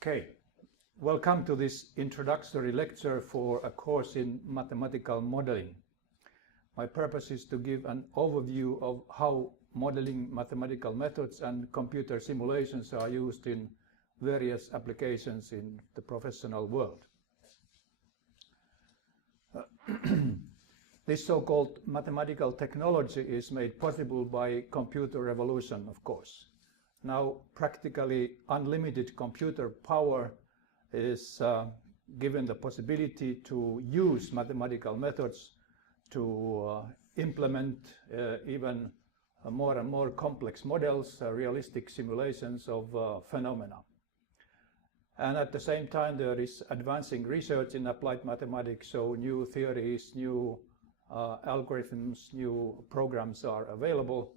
Okay, welcome to this introductory lecture for a course in mathematical modeling. My purpose is to give an overview of how modeling mathematical methods and computer simulations are used in various applications in the professional world. This so-called mathematical technology is made possible by computer revolution, of course. Now, practically unlimited computer power is given the possibility to use mathematical methods to implement even more and more complex models, realistic simulations of phenomena. And at the same time, there is advancing research in applied mathematics, so new theories, new algorithms, new programs are available.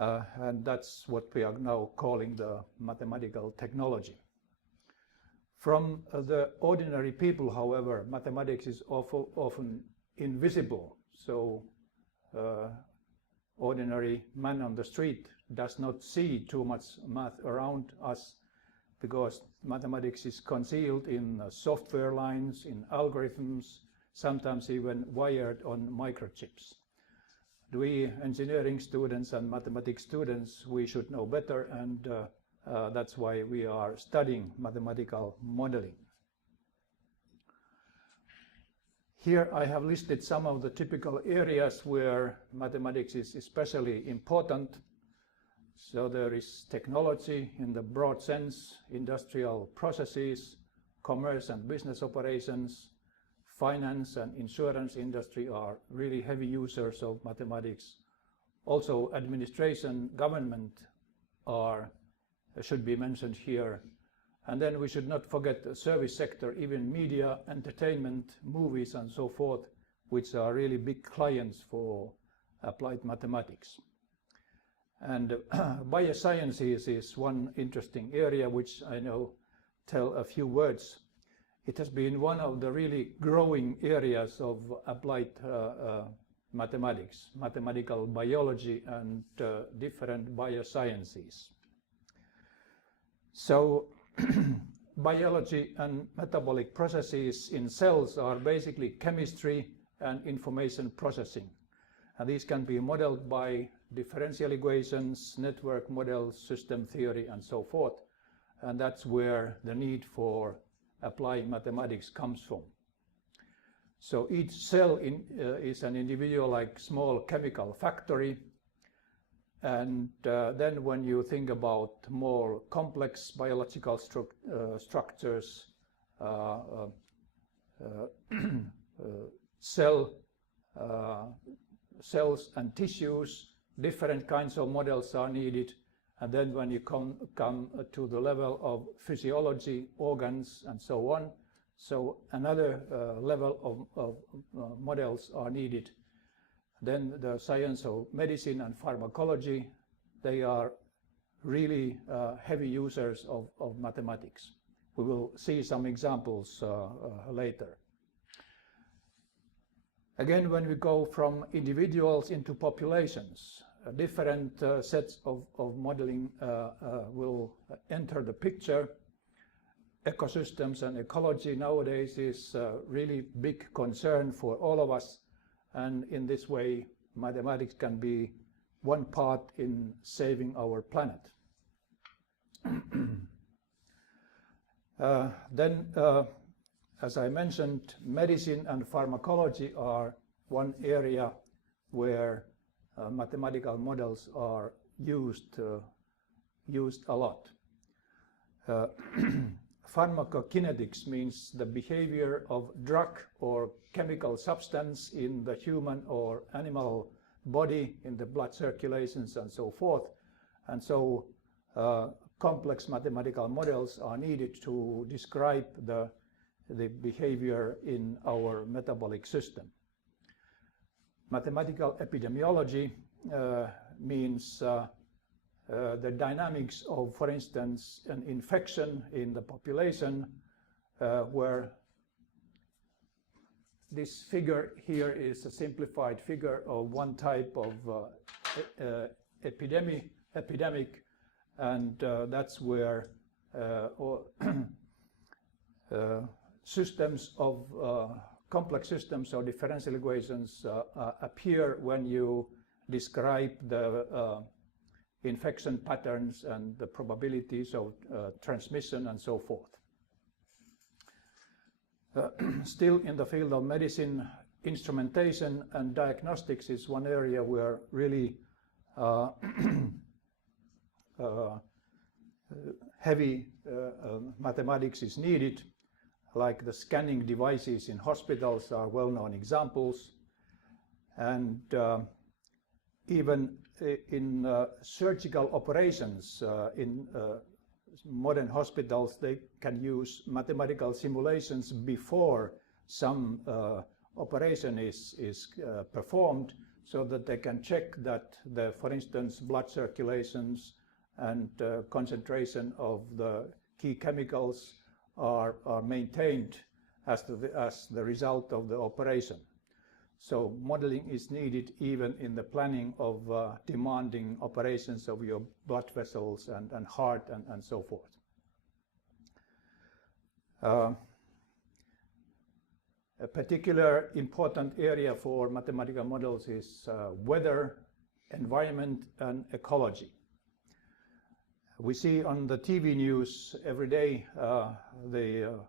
And that's what we are now calling the mathematical technology. From the ordinary people, however, mathematics is often invisible. So ordinary man on the street does not see too much math around us because mathematics is concealed in software lines, in algorithms, sometimes even wired on microchips. We engineering students and mathematics students, we should know better, and that's why we are studying mathematical modeling. Here I have listed some of the typical areas where mathematics is especially important. So there is technology in the broad sense, industrial processes, commerce and business operations, finance and insurance industry are really heavy users of mathematics. Also administration, government should be mentioned here. And then we should not forget the service sector, even media, entertainment, movies and so forth, which are really big clients for applied mathematics. And biosciences is one interesting area which I know tell a few words. It has been one of the really growing areas of applied mathematics, mathematical biology and different biosciences. So biology and metabolic processes in cells are basically chemistry and information processing. And these can be modeled by differential equations, network models, system theory, and so forth. And that's where the need for applying mathematics comes from. So each cell is an individual, like small chemical factory. And then when you think about more complex biological structures, cells and tissues, different kinds of models are needed. And then when you come to the level of physiology, organs, and so on, so another level of models are needed. Then the science of medicine and pharmacology, they are really heavy users of mathematics. We will see some examples later. Again, when we go from individuals into populations, different sets of modeling will enter the picture. Ecosystems and ecology nowadays is a really big concern for all of us, and in this way mathematics can be one part in saving our planet. Then, as I mentioned, medicine and pharmacology are one area where mathematical models are used a lot. Pharmacokinetics means the behavior of drug or chemical substance in the human or animal body, in the blood circulations and so forth. And so complex mathematical models are needed to describe the behavior in our metabolic system. Mathematical epidemiology means the dynamics of, for instance, an infection in the population, where this figure here is a simplified figure of one type of epidemic, and that's where or systems of complex systems or differential equations appear when you describe the infection patterns and the probabilities of transmission and so forth. Still in the field of medicine, instrumentation and diagnostics is one area where really heavy mathematics is needed, like the scanning devices in hospitals are well-known examples. And even in surgical operations in modern hospitals, they can use mathematical simulations before some operation is performed, so that they can check that the, for instance, blood circulations and concentration of the key chemicals are maintained as the result of the operation. So modeling is needed even in the planning of demanding operations of your blood vessels and heart and so forth. A particular important area for mathematical models is weather, environment, and ecology. We see on the TV news every day the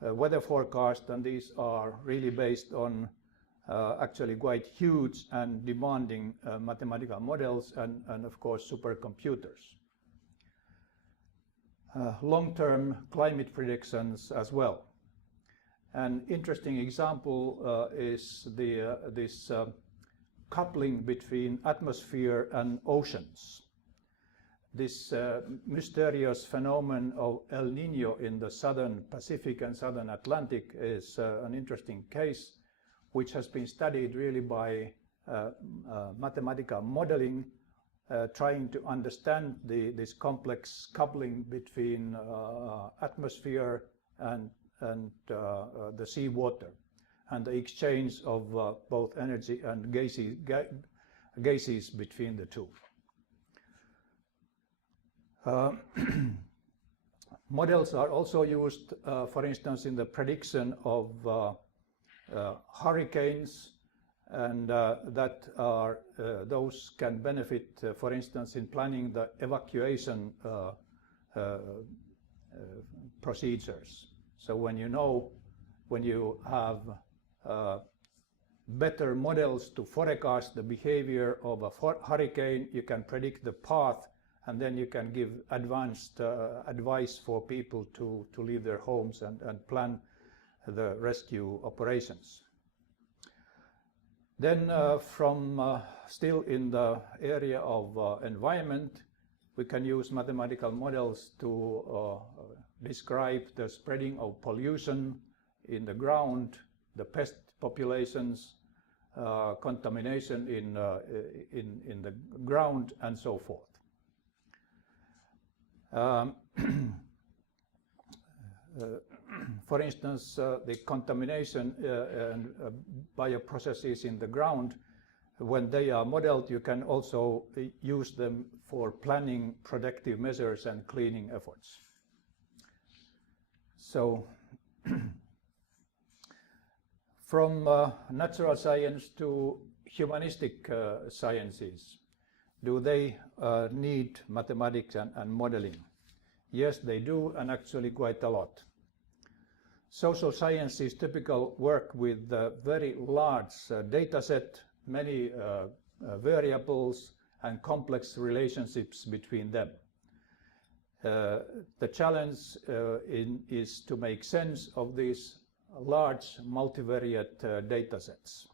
weather forecast, and these are really based on actually quite huge and demanding mathematical models and of course supercomputers. Long-term climate predictions as well. An interesting example is this coupling between atmosphere and oceans. This mysterious phenomenon of El Niño in the southern Pacific and southern Atlantic is an interesting case, which has been studied really by mathematical modeling, trying to understand this complex coupling between atmosphere and the seawater, and the exchange of both energy and gases between the two. Models are also used, for instance, in the prediction of hurricanes, and those can benefit, for instance, in planning the evacuation procedures. So when you have better models to forecast the behavior of a hurricane, you can predict the path, and then you can give advanced advice for people to leave their homes and plan the rescue operations. Then from still in the area of environment, we can use mathematical models to describe the spreading of pollution in the ground, the pest populations, contamination in the ground, and so forth. For instance, the contamination and bioprocesses in the ground, when they are modeled, you can also use them for planning protective measures and cleaning efforts. So, from natural science to humanistic sciences, do they need mathematics and modeling? Yes, they do, and actually quite a lot. Social sciences typically work with a very large data set, many variables and complex relationships between them. The challenge is to make sense of these large multivariate data sets.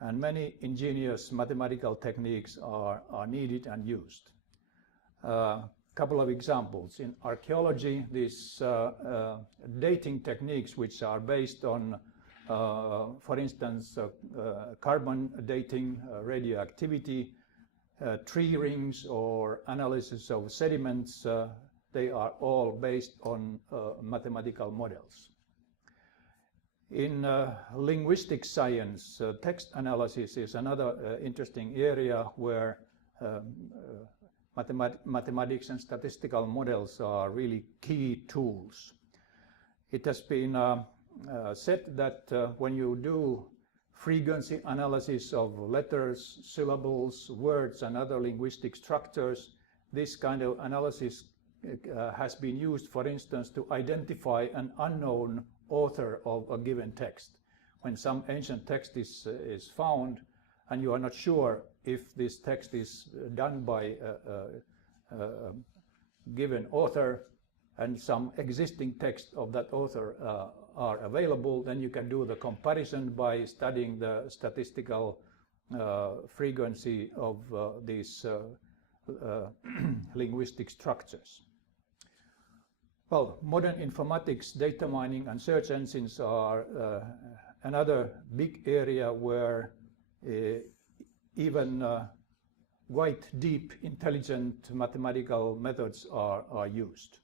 And many ingenious mathematical techniques are needed and used. Couple of examples. In archaeology, these dating techniques, which are based on, for instance, carbon dating, radioactivity, tree rings, or analysis of sediments, they are all based on mathematical models. In linguistic science, text analysis is another interesting area where mathematics and statistical models are really key tools. It has been said that when you do frequency analysis of letters, syllables, words, and other linguistic structures, this kind of analysis has been used, for instance, to identify an unknown author of a given text. When some ancient text is found and you are not sure if this text is done by a given author and some existing text of that author are available, then you can do the comparison by studying the statistical frequency of these linguistic structures. Well, modern informatics, data mining, and search engines are another big area where even quite deep, intelligent mathematical methods are used.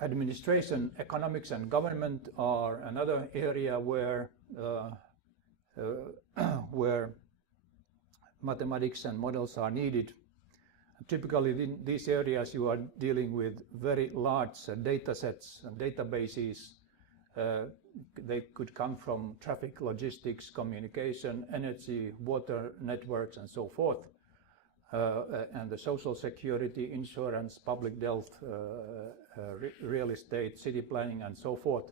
Administration, economics, and government are another area where mathematics and models are needed. Typically in these areas you are dealing with very large data sets and databases. They could come from traffic, logistics, communication, energy, water networks, and so forth. And the social security, insurance, public health, real estate, city planning, and so forth.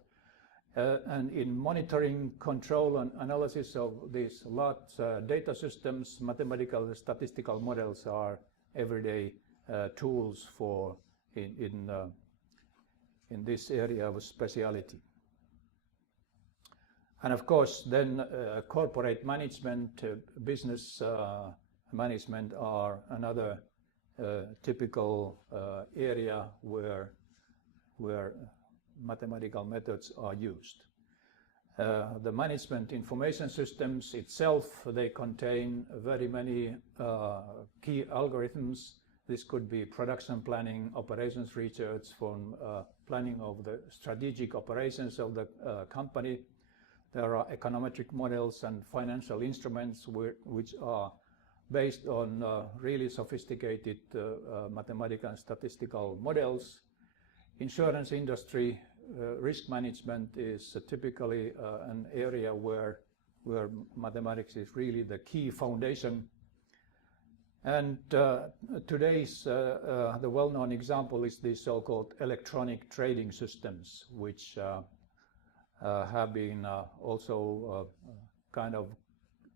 And in monitoring, control, and analysis of these large data systems, mathematical and statistical models are everyday tools for in this area of speciality. And of course, then corporate management, business management are another typical area where mathematical methods are used. The management information systems itself, they contain very many key algorithms. This could be production planning, operations research, from planning of the strategic operations of the company. There are econometric models and financial instruments which are based on really sophisticated mathematical and statistical models. Insurance industry, risk management is typically an area where mathematics is really the key foundation. And today's the well-known example is the so-called electronic trading systems, which have been also kind of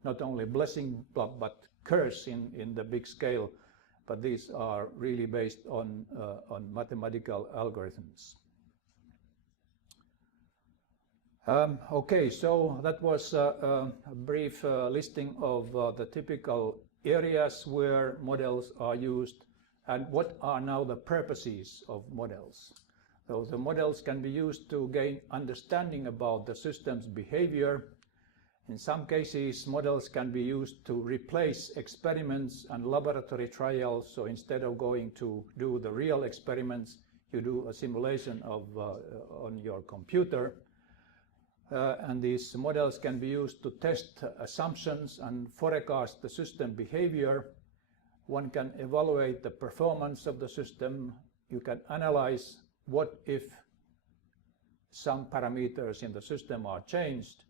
not only blessing but curse in the big scale, but these are really based on mathematical algorithms. Okay, so that was a brief listing of the typical areas where models are used and what are now the purposes of models. So the models can be used to gain understanding about the system's behavior. In some cases, models can be used to replace experiments and laboratory trials. So instead of going to do the real experiments, you do a simulation of on your computer. And these models can be used to test assumptions and forecast the system behavior. One can evaluate the performance of the system. You can analyze what if some parameters in the system are changed.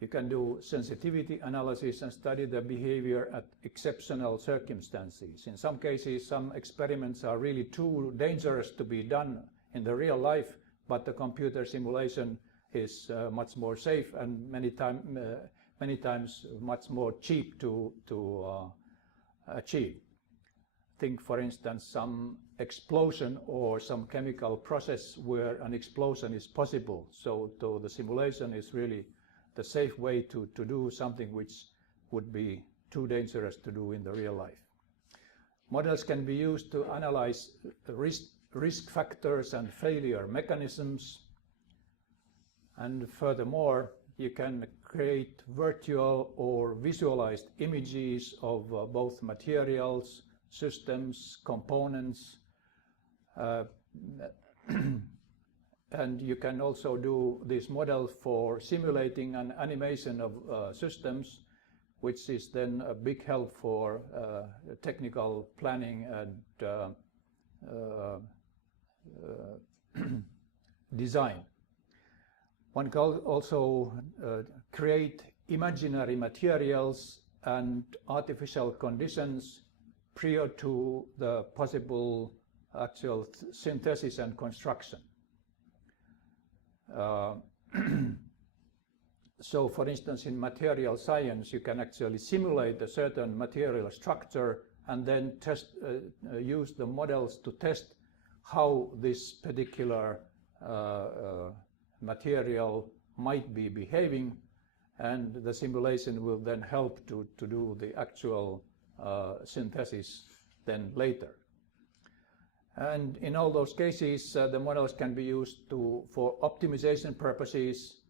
You can do sensitivity analysis and study the behavior at exceptional circumstances. In some cases, some experiments are really too dangerous to be done in the real life, but the computer simulation is much more safe and many times much more cheap to achieve. Think, for instance, some explosion or some chemical process where an explosion is possible. So the simulation is really the safe way to do something which would be too dangerous to do in the real life. Models can be used to analyze risk factors and failure mechanisms. And furthermore, you can create virtual or visualized images of both materials, systems, components, and you can also do this model for simulating an animation of systems. which is then a big help for technical planning and design. One can also create imaginary materials and artificial conditions prior to the possible actual synthesis and construction. So, for instance, in material science, you can actually simulate a certain material structure and then use the models to test how this particular material might be behaving, and the simulation will then help to do the actual synthesis then later. And in all those cases, the models can be used for optimization purposes,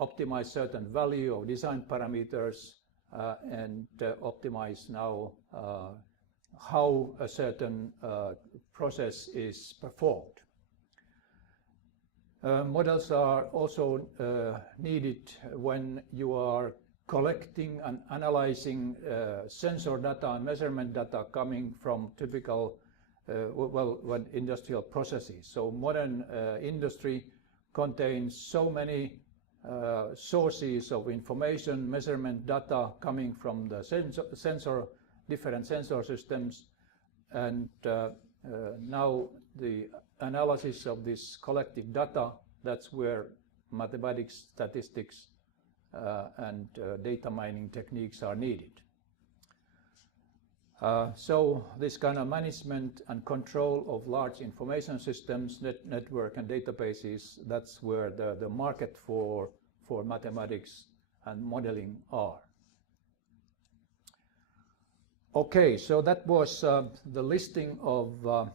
optimize certain value of design parameters, and optimize now how a certain process is performed. Models are also needed when you are collecting and analyzing sensor data and measurement data coming from typical industrial processes. So modern industry contains so many sources of information, measurement data coming from the different sensor systems, and now the analysis of this collected data, that's where mathematics, statistics, and data mining techniques are needed. So this kind of management and control of large information systems, network and databases, that's where the market for mathematics and modeling are. Okay, so that was the listing of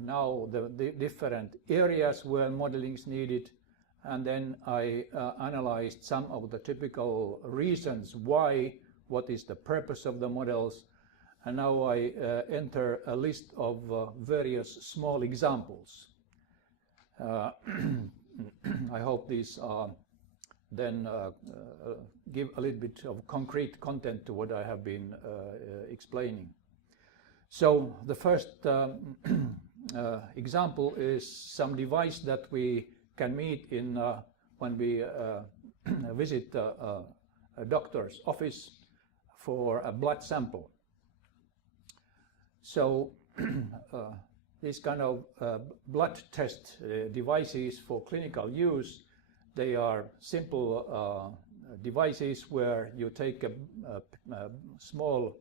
now the different areas where modeling is needed, and then I analyzed some of the typical reasons why, what is the purpose of the models, and now I enter a list of various small examples. I hope these then give a little bit of concrete content to what I have been explaining. So the first example is some device that we can meet in when we visit a doctor's office for a blood sample. So these kind of blood test devices for clinical use, they are simple devices where you take a small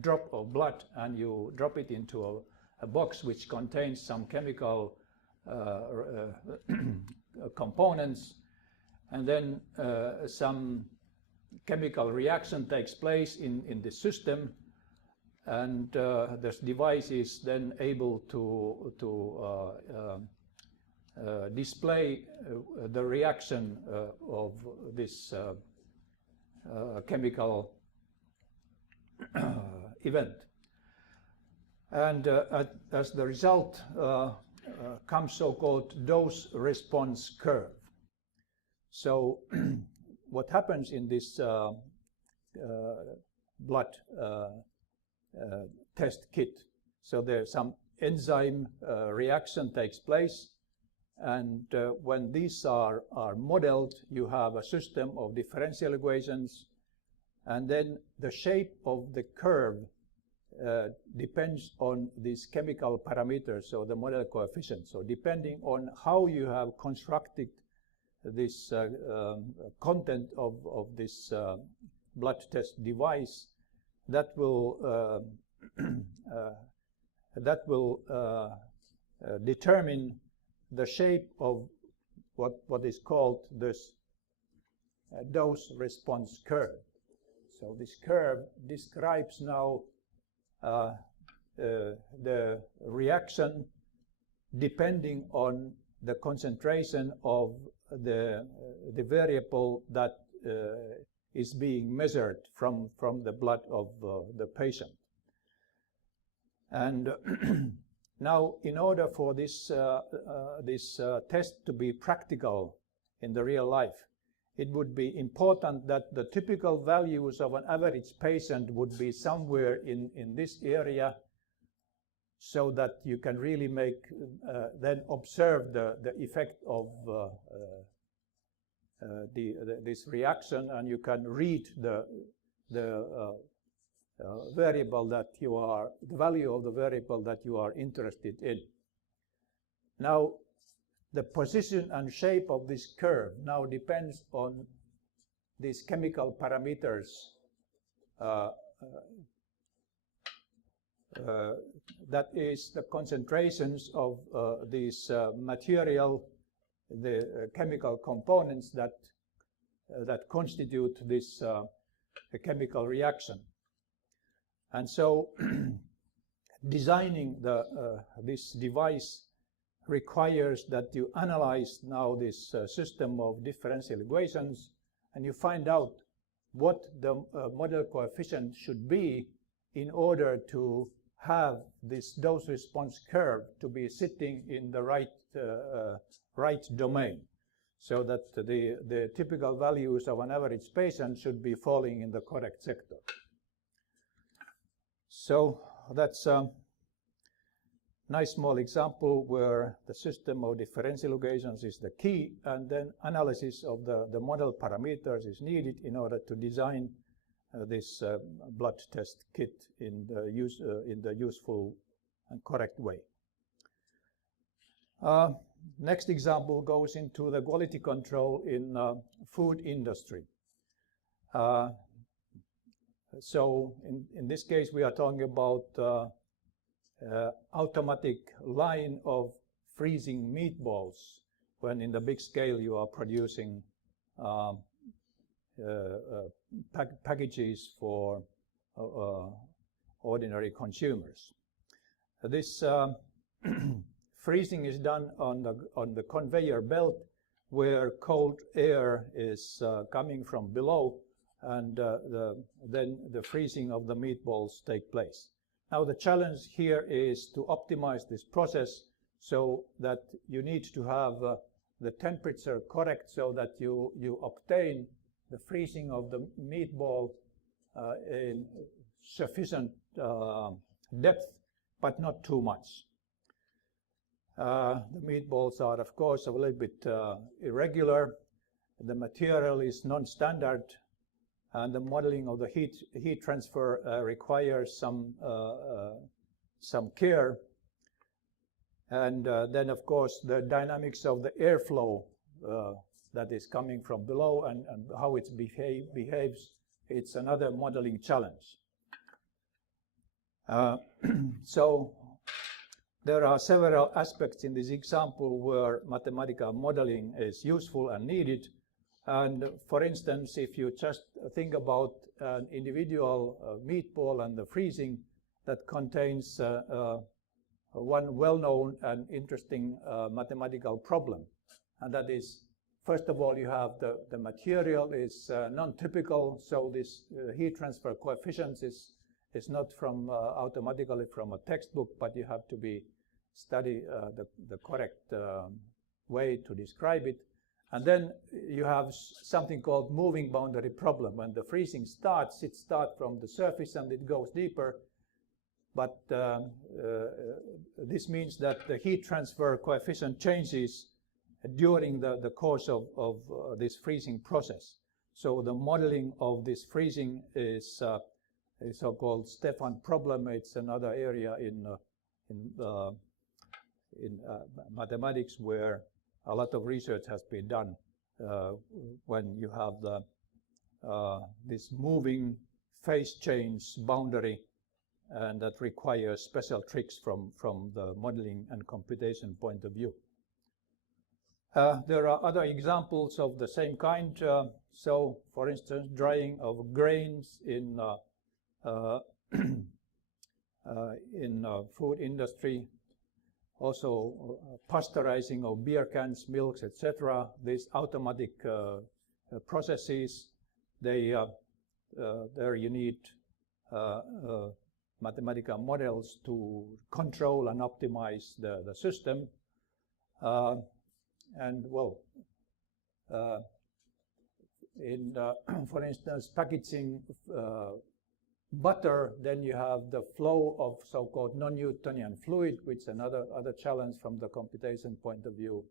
drop of blood and you drop it into a box which contains some chemical components, and then some chemical reaction takes place in the system, and this device is then able to display the reaction of this chemical event. And as the result comes so-called dose-response curve. So what happens in this blood test kit? So there's some enzyme reaction takes place, and when these are modeled, you have a system of differential equations, and then the shape of the curve depends on these chemical parameters, so the model coefficient. So depending on how you have constructed this content of this blood test device, that will determine the shape of what is called this dose response curve. So this curve describes now the reaction depending on the concentration of the variable that is being measured from the blood of the patient. And now, in order for this test to be practical in the real life, it would be important that the typical values of an average patient would be somewhere in this area, so that you can really make then observe the effect of this reaction, and you can read the variable that you are, the value of the variable that you are interested in. Now, the position and shape of this curve now depends on these chemical parameters that is the concentrations of these material, the chemical components that constitute this chemical reaction. And so designing this device requires that you analyze now this system of differential equations, and you find out what the model coefficient should be in order to have this dose response curve to be sitting in the right domain, so that the typical values of an average patient should be falling in the correct sector. So that's a nice small example where the system of differential equations is the key, and then analysis of the model parameters is needed in order to design this blood test kit in the useful and correct way. Next example goes into the quality control in food industry. So in this case we are talking about automatic line of freezing meatballs, when in the big scale you are producing packages for ordinary consumers. This freezing is done on the conveyor belt, where cold air is coming from below, and then the freezing of the meatballs take place. Now the challenge here is to optimize this process so that you need to have the temperature correct, so that you obtain the freezing of the meatball in sufficient depth, but not too much. The meatballs are, of course, a little bit irregular. The material is non-standard, and the modeling of the heat transfer requires some care. And then, of course, the dynamics of the airflow that is coming from below and how it behaves, it's another modeling challenge. So there are several aspects in this example where mathematical modeling is useful and needed. And for instance, if you just think about an individual meatball and the freezing, that contains one well-known and interesting mathematical problem. And that is, first of all, you have the material is non-typical, so this heat transfer coefficient is not from automatically from a textbook, but you have to study the correct way to describe it. And then you have something called moving boundary problem. When the freezing starts, it starts from the surface and it goes deeper. But this means that the heat transfer coefficient changes during the course of this freezing process. So the modeling of this freezing is a so-called Stefan problem. It's another area in mathematics where a lot of research has been done when you have this moving phase change boundary, and that requires special tricks from the modeling and computation point of view. There are other examples of the same kind. So, for instance, drying of grains in food industry. Also, pasteurizing of beer cans, milks, etc. These automatic processes, there you need mathematical models to control and optimize the system. And well, for instance, packaging butter, then you have the flow of so-called non-Newtonian fluid, which is another challenge from the computation point of view.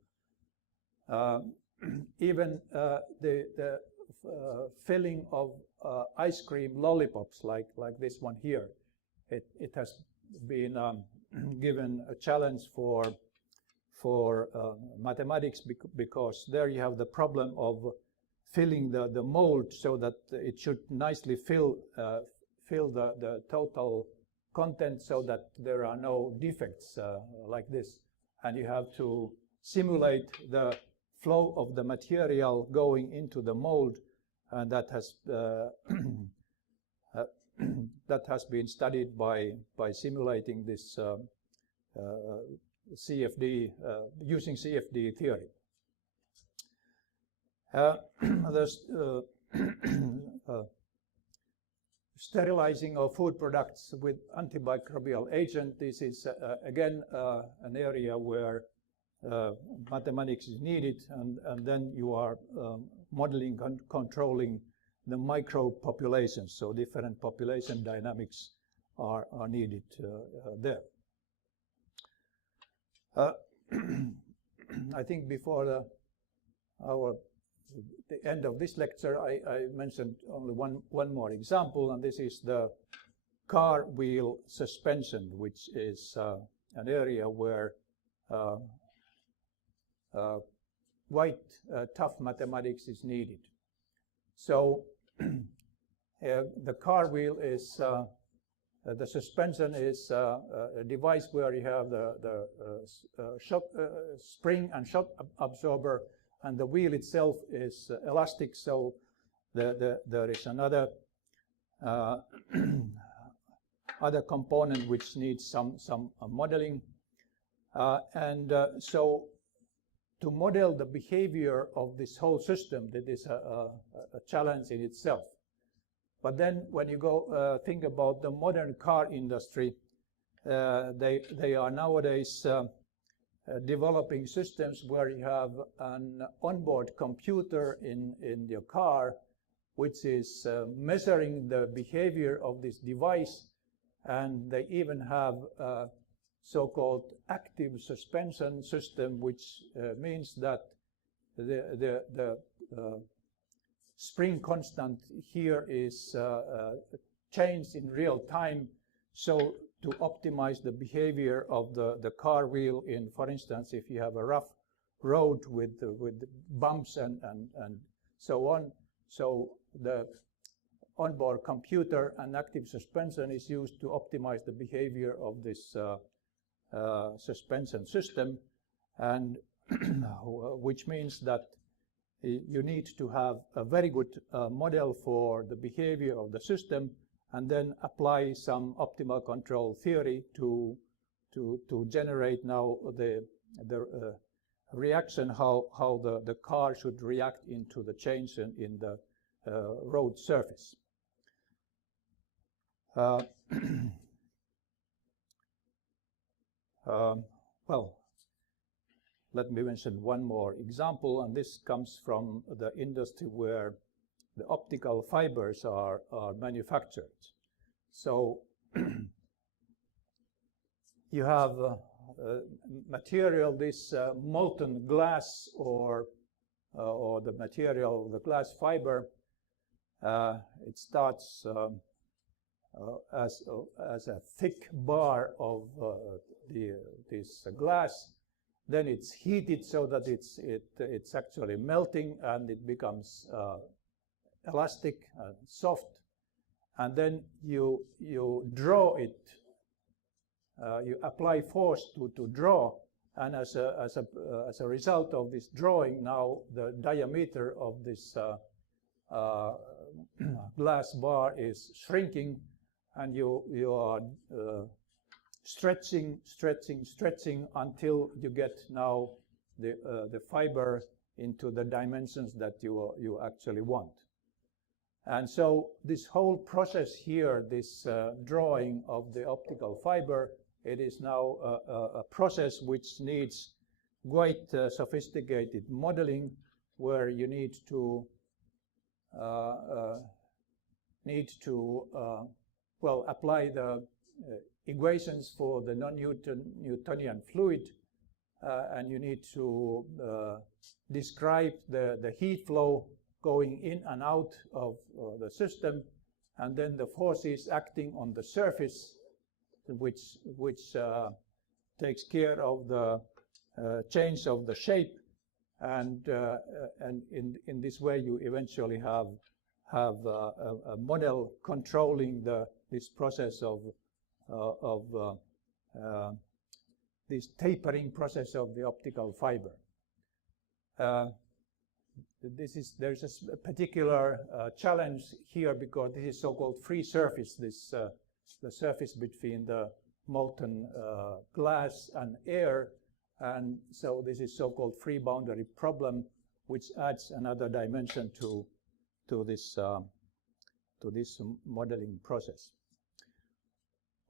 Even the filling of ice cream lollipops, like this one here, it has been given a challenge for mathematics because there you have the problem of filling the mold so that it should nicely fill the total content so that there are no defects like this. And you have to simulate the flow of the material going into the mold, and that has that has been studied by simulating this CFD using CFD theory. Sterilizing of food products with antimicrobial agent. This is again an area where mathematics is needed, and then you are modeling and controlling the micro populations. So different population dynamics are needed there. I think before the end of this lecture, I mentioned only one more example, and this is the car wheel suspension, which is an area where quite tough mathematics is needed. So the car wheel is the suspension is a device where you have the shock spring and shock absorber, and the wheel itself is elastic. So there is another other component which needs some modeling, so to model the behavior of this whole system, that is a challenge in itself. But then when you go think about the modern car industry, they are nowadays developing systems where you have an onboard computer in your car, which is measuring the behavior of this device, and they even have so-called active suspension system, which means that the spring constant here is changed in real time, so to optimize the behavior of the car wheel in, for instance, if you have a rough road with bumps and so on. So the onboard computer and active suspension is used to optimize the behavior of this suspension system, and which means that you need to have a very good model for the behavior of the system, and then apply some optimal control theory to generate now the reaction, how the car should react into the change in the road surface. Well, let me mention one more example, and this comes from the industry where the optical fibers are manufactured. So you have material, this molten glass, or the material of the glass fiber. It starts as a thick bar of this glass. Then it's heated so that it's actually melting, and it becomes elastic and soft. And then you draw it. You apply force to draw, and as a result of this drawing, now the diameter of this glass bar is shrinking, and you are stretching until you get now the fiber into the dimensions that you actually want. And so this whole process here, this drawing of the optical fiber, it is now a process which needs quite sophisticated modeling, where you need to need to apply the equations for the non-Newtonian fluid, and you need to describe the heat flow going in and out of the system, and then the forces acting on the surface, which takes care of the change of the shape, and in this way you eventually have a model controlling this process of this tapering process of the optical fiber. There's a particular challenge here because this is so-called free surface, the surface between the molten glass and air, and so this is so-called free boundary problem, which adds another dimension to this modeling process.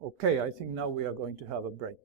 Okay, I think now we are going to have a break.